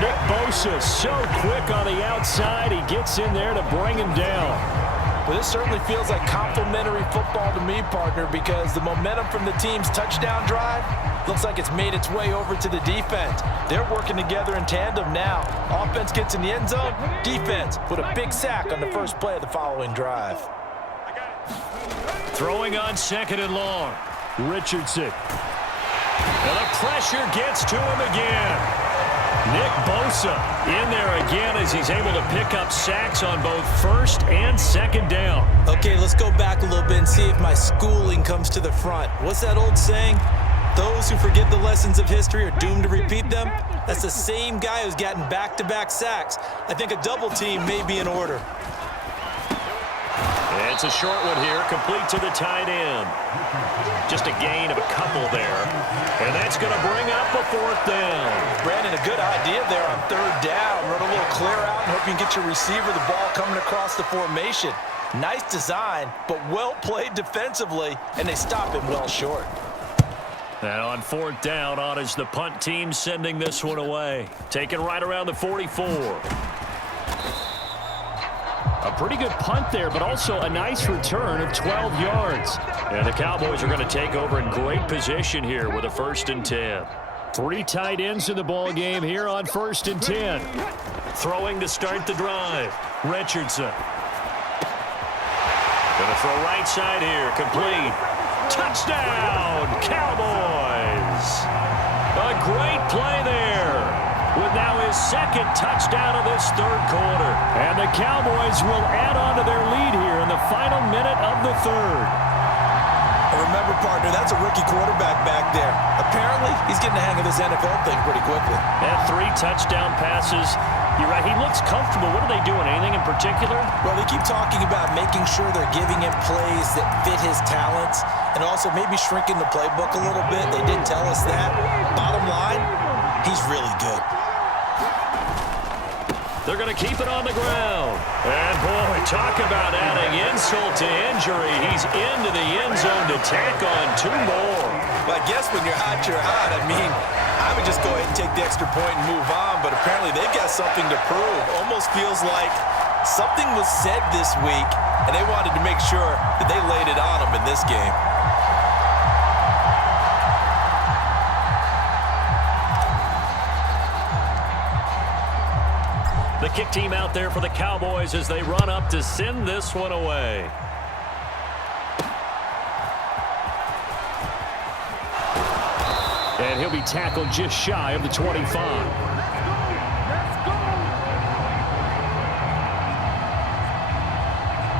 Nick Bosa so quick on the outside. He gets in there to bring him down. Well, this certainly feels like complimentary football to me, partner, because the momentum from the team's touchdown drive looks like it's made its way over to the defense. They're working together in tandem now. Offense gets in the end zone. Defense with a big sack on the first play of the following drive. Throwing on 2nd and long. Richardson. And the pressure gets to him again. Nick Bosa in there again as he's able to pick up sacks on both 1st and 2nd down. Okay, let's go back a little bit and see if my schooling comes to the front. What's that old saying? Those who forget the lessons of history are doomed to repeat them. That's the same guy who's gotten back-to-back sacks. I think a double team may be in order. It's a short one here, complete to the tight end. Just a gain of a couple there. And that's going to bring up a 4th down. Brandon, a good idea there on 3rd down. Run a little clear out and hope you can get your receiver the ball coming across the formation. Nice design, but well played defensively, and they stop him well short. And on 4th down, on is the punt team sending this one away. Taken right around the 44. A pretty good punt there, but also a nice return of 12 yards. And the Cowboys are going to take over in great position here with a 1st and 10. 3 tight ends in the ball game here on 1st and 10. Throwing to start the drive. Richardson. Going to throw right side here. Complete. Touchdown, Cowboys. A great play there. With now his 2nd touchdown of this 3rd quarter. And the Cowboys will add on to their lead here in the final minute of the 3rd. Remember, partner, that's a rookie quarterback back there. Apparently, he's getting the hang of this NFL thing pretty quickly. And 3 touchdown passes. You're right, he looks comfortable. What are they doing? Anything in particular? Well, they keep talking about making sure they're giving him plays that fit his talents and also maybe shrinking the playbook a little bit. They did tell us that. Bottom line, he's really good. They're going to keep it on the ground. And, boy, talk about adding insult to injury. He's into the end zone to tack on 2 more. Well, I guess when you're hot, you're hot. I mean, I would just go ahead and take the extra point and move on, but apparently they've got something to prove. Almost feels like something was said this week, and they wanted to make sure that they laid it on them in this game. The kick team out there for the Cowboys as they run up to send this one away. And he'll be tackled just shy of the 25.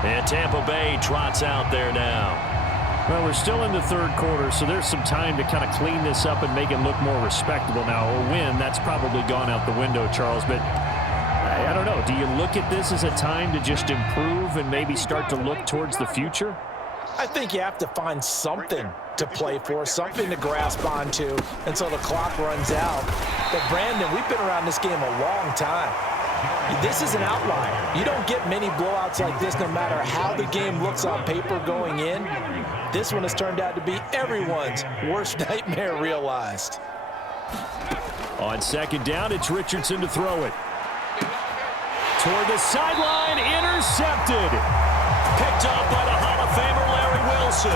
And Tampa Bay trots out there now. Well, we're still in the 3rd quarter, so there's some time to kind of clean this up and make it look more respectable now. A win, that's probably gone out the window, Charles, but I don't know. Do you look at this as a time to just improve and maybe start to look towards the future? I think you have to find something to play for, something to grasp onto until the clock runs out. But, Brandon, we've been around this game a long time. This is an outlier. You don't get many blowouts like this no matter how the game looks on paper going in. This one has turned out to be everyone's worst nightmare realized. On 2nd down, it's Richardson to throw it. Toward the sideline, intercepted. Picked up by the Hall of Famer Larry Wilson.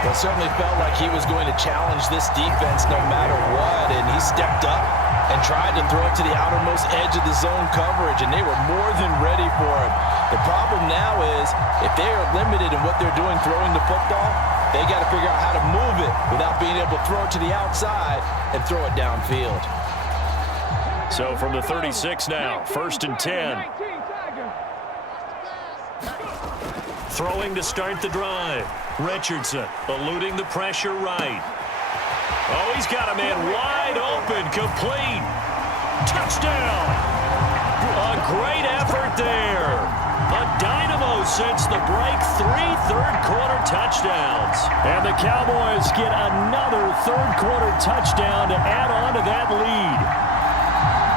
Well, it certainly felt like he was going to challenge this defense no matter what, and he stepped up and tried to throw it to the outermost edge of the zone coverage, and they were more than ready for him. The problem now is if they are limited in what they're doing throwing the football, they got to figure out how to move it without being able to throw it to the outside and throw it downfield. So from the 36 now, 1st and 10. Throwing to start the drive. Richardson eluding the pressure right. Oh, he's got a man wide open, complete. Touchdown. A great effort there. A dynamo since the break, 3 third-quarter touchdowns. And the Cowboys get another third-quarter touchdown to add on to that lead.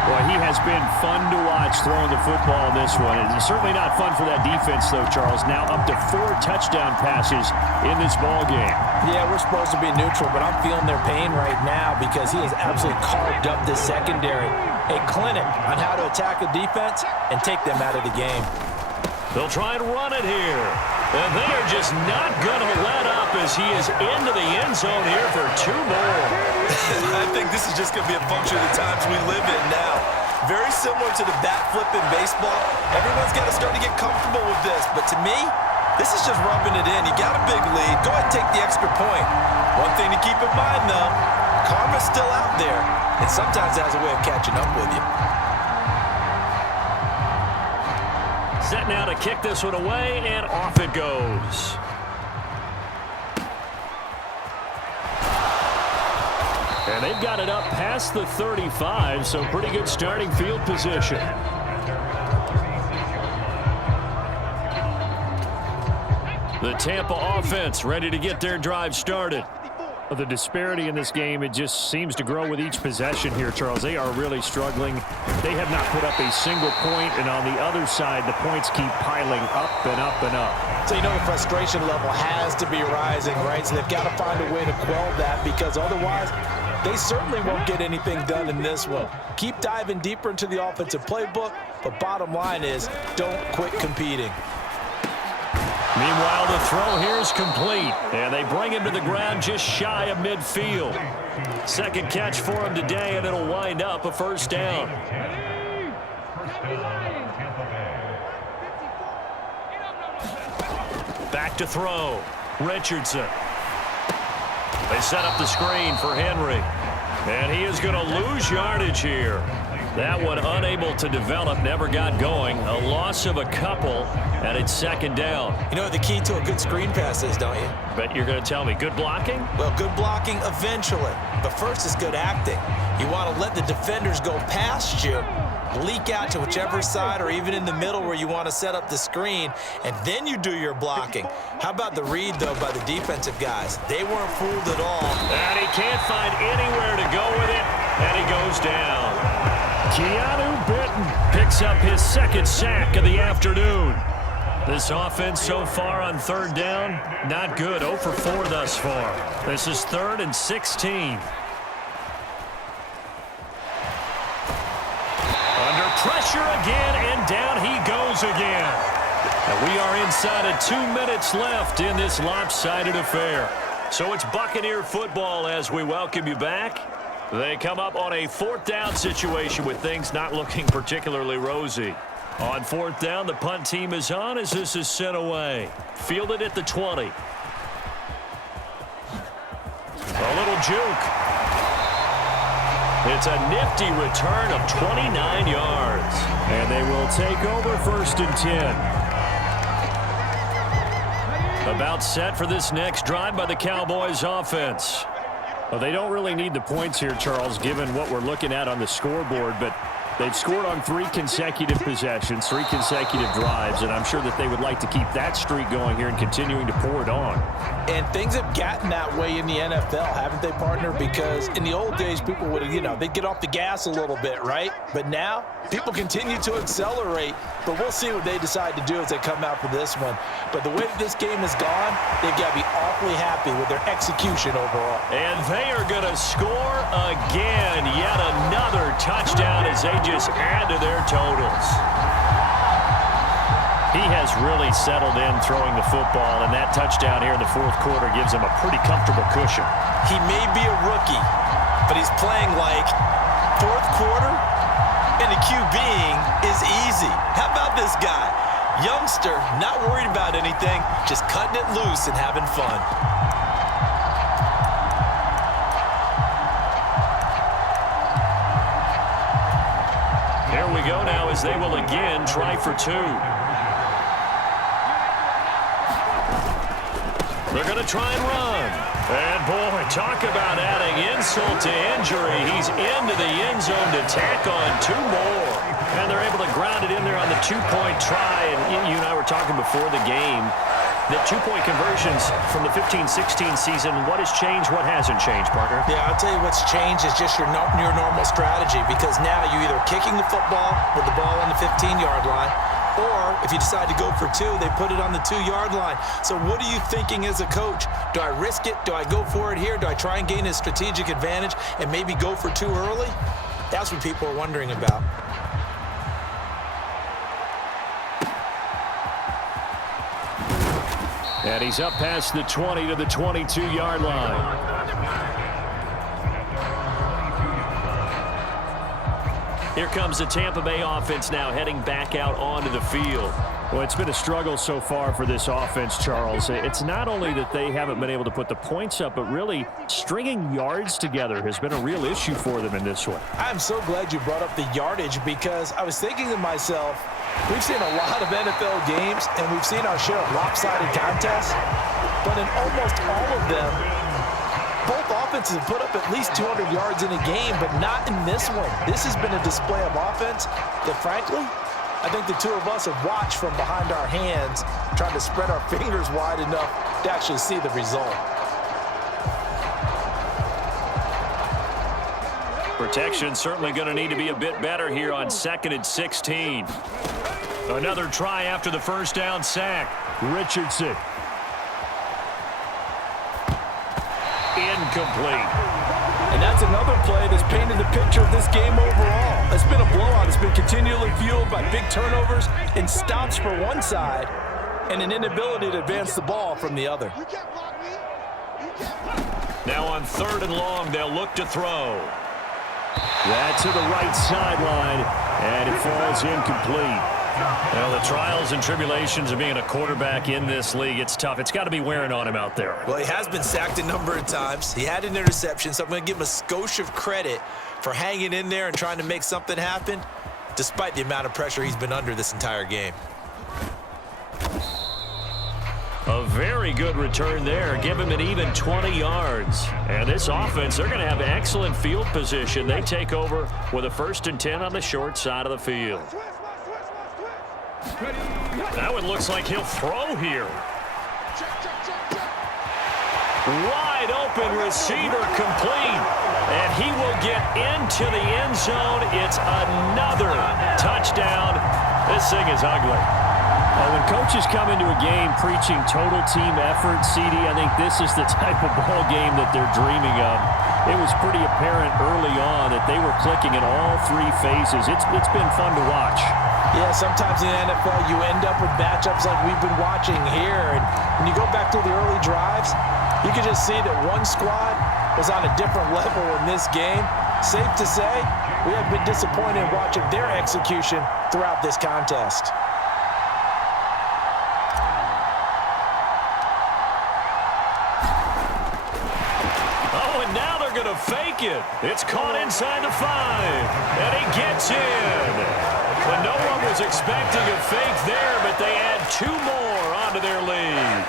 Well, he has been fun to watch throwing the football in this one. It's certainly not fun for that defense, though, Charles. Now up to 4 touchdown passes in this ball game. Yeah, we're supposed to be neutral, but I'm feeling their pain right now because he has absolutely carved up this secondary. A clinic on how to attack a defense and take them out of the game. They'll try and run it here. And they are just not going to let up as he is into the end zone here for 2 more. I think this is just going to be a function of the times we live in now. Very similar to the bat flip in baseball. Everyone's got to start to get comfortable with this. But to me, this is just rubbing it in. You got a big lead. Go ahead and take the extra point. One thing to keep in mind, though, karma's still out there. And sometimes it has a way of catching up with you. Set now to kick this one away, and off it goes. And they've got it up past the 35, so pretty good starting field position. The Tampa offense ready to get their drive started. The disparity in this game, it just seems to grow with each possession here, Charles. They are really struggling. They have not put up a single point, and on the other side, the points keep piling up and up and up. So you know the frustration level has to be rising, right? So they've got to find a way to quell that because otherwise they certainly won't get anything done in this one. Keep diving deeper into the offensive playbook, but bottom line is don't quit competing. Meanwhile, the throw here is complete, and they bring him to the ground just shy of midfield. Second catch for him today, and it'll wind up a first down. Back to throw. Richardson. They set up the screen for Henry, and he is going to lose yardage here. That one unable to develop, never got going. A loss of a couple, and it's second down. You know what the key to a good screen pass is, don't you? Bet you're going to tell me good blocking? Well, good blocking eventually, but first is good acting. You want to let the defenders go past you, leak out to whichever side or even in the middle where you want to set up the screen, and then you do your blocking. How about the read, though, by the defensive guys? They weren't fooled at all. And he can't find anywhere to go with it, and he goes down. Keanu Benton picks up his second sack of the afternoon. This offense so far on third down, not good. 0 for 4 thus far. This is 3rd and 16. Under pressure again, and down he goes again. And we are inside of 2 minutes left in this lopsided affair. So it's Buccaneer football as we welcome you back. They come up on a 4th down situation with things not looking particularly rosy. On 4th down, the punt team is on as this is sent away. Fielded at the 20. A little juke. It's a nifty return of 29 yards. And they will take over 1st and 10. About set for this next drive by the Cowboys offense. Well, they don't really need the points here, Charles, given what we're looking at on the scoreboard, but they've scored on 3 consecutive possessions, 3 consecutive drives, and I'm sure that they would like to keep that streak going here and continuing to pour it on. And things have gotten that way in the NFL, haven't they, partner? Because in the old days, people would have, they'd get off the gas a little bit, right? But now, people continue to accelerate, but we'll see what they decide to do as they come out for this one. But the way that this game has gone, they've got to be awfully happy with their execution overall. And they are going to score again. Yet another touchdown as they just add to their totals. He has really settled in throwing the football, and that touchdown here in the 4th quarter gives him a pretty comfortable cushion. He may be a rookie, but he's playing like 4th quarter, and the QBing is easy. How about this guy? Youngster, not worried about anything, just cutting it loose and having fun. Here we go now as they will again try for 2. They're going to try and run. And, boy, talk about adding insult to injury. He's into the end zone to tack on 2 more. And they're able to ground it in there on the 2-point try. And you and I were talking before the game. The two-point conversions from the 15-16 season, what has changed, what hasn't changed, partner? Yeah, I'll tell you what's changed is just your normal strategy, because now you're either kicking the football with the ball on the 15-yard line, or if you decide to go for two, they put it on the 2-yard line. So what are you thinking as a coach? Do I risk it? Do I go for it here? Do I try and gain a strategic advantage and maybe go for two early? That's what people are wondering about. And he's up past the 20 to the 22-yard line. Here comes the Tampa Bay offense now heading back out onto the field. Well, it's been a struggle so far for this offense, Charles. It's not only that they haven't been able to put the points up, but really stringing yards together has been a real issue for them in this one. I'm so glad you brought up the yardage, because I was thinking to myself, we've seen a lot of NFL games, and we've seen our share of lopsided contests, but in almost all of them, both offenses have put up at least 200 yards in a game, but not in this one. This has been a display of offense that, frankly, I think the two of us have watched from behind our hands, trying to spread our fingers wide enough to actually see the result. Protection certainly going to need to be a bit better here on 2nd and 16. Another try after the first down sack. Richardson. Incomplete. And that's another play that's painted the picture of this game overall. It's been a blowout. It's been continually fueled by big turnovers and stops for one side and an inability to advance the ball from the other. Now on 3rd and long, they'll look to throw. That's to the right sideline, and it falls incomplete. Well, the trials and tribulations of being a quarterback in this league, it's tough. It's got to be wearing on him out there. Well, he has been sacked a number of times. He had an interception, so I'm going to give him a skosh of credit for hanging in there and trying to make something happen, despite the amount of pressure he's been under this entire game. A very good return there. Give him an even 20 yards. And this offense, they're going to have excellent field position. They take over with a 1st and 10 on the short side of the field. That one looks like he'll throw here. Wide open receiver complete. And he will get into the end zone. It's another touchdown. This thing is ugly. When coaches come into a game preaching total team effort, CD, I think this is the type of ball game that they're dreaming of. It was pretty apparent early on that they were clicking in all 3 phases. It's been fun to watch. Yeah, sometimes in the NFL you end up with matchups like we've been watching here. And when you go back to the early drives, you can just see that one squad was on a different level in this game. Safe to say, we have been disappointed in watching their execution throughout this contest. Fake it. It's caught inside the 5. And he gets in. But no one was expecting a fake there, but they add 2 more onto their lead.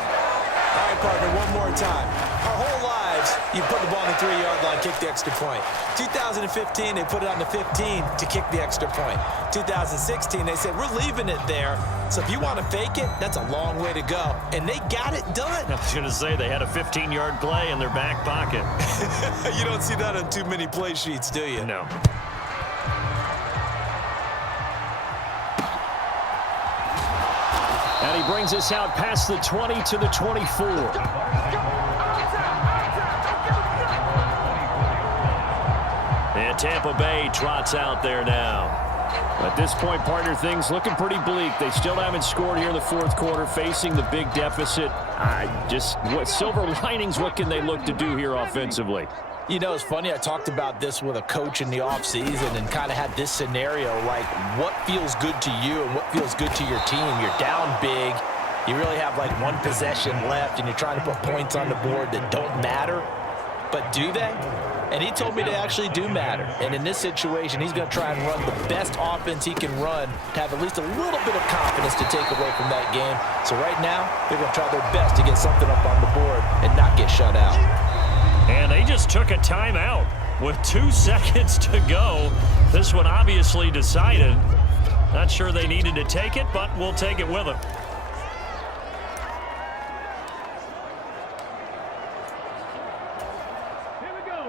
All right, partner, one more time. Our whole lives, you put the ball on the 3-yard line, kick the extra point. 2015, they put it on the 15 to kick the extra point. 2016, they said, we're leaving it there. So if you want to fake it, that's a long way to go. And they got it done. I was going to say, they had a 15-yard play in their back pocket. You don't see that on too many play sheets, do you? No. And he brings us out past the 20 to the 24. And Tampa Bay trots out there now. At this point, partner, things looking pretty bleak. They still haven't scored here in the 4th quarter, facing the big deficit. What silver linings, what can they look to do here offensively? You know, it's funny, I talked about this with a coach in the offseason and kind of had this scenario, like what feels good to you and what feels good to your team. You're down big. You really have like 1 possession left, and you're trying to put points on the board that don't matter. But do they? And he told me they actually do matter. And in this situation, he's going to try and run the best offense he can run to have at least a little bit of confidence to take away from that game. So right now, they're going to try their best to get something up on the board and not get shut out. And they just took a timeout with 2 seconds to go. This one obviously decided. Not sure they needed to take it, but we'll take it with them.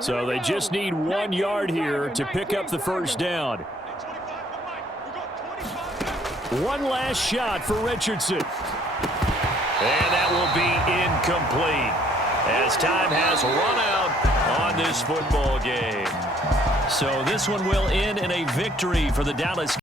So they just need 1 yard here to pick up the first down. One last shot for Richardson. And that will be incomplete as time has run out on this football game. So this one will end in a victory for the Dallas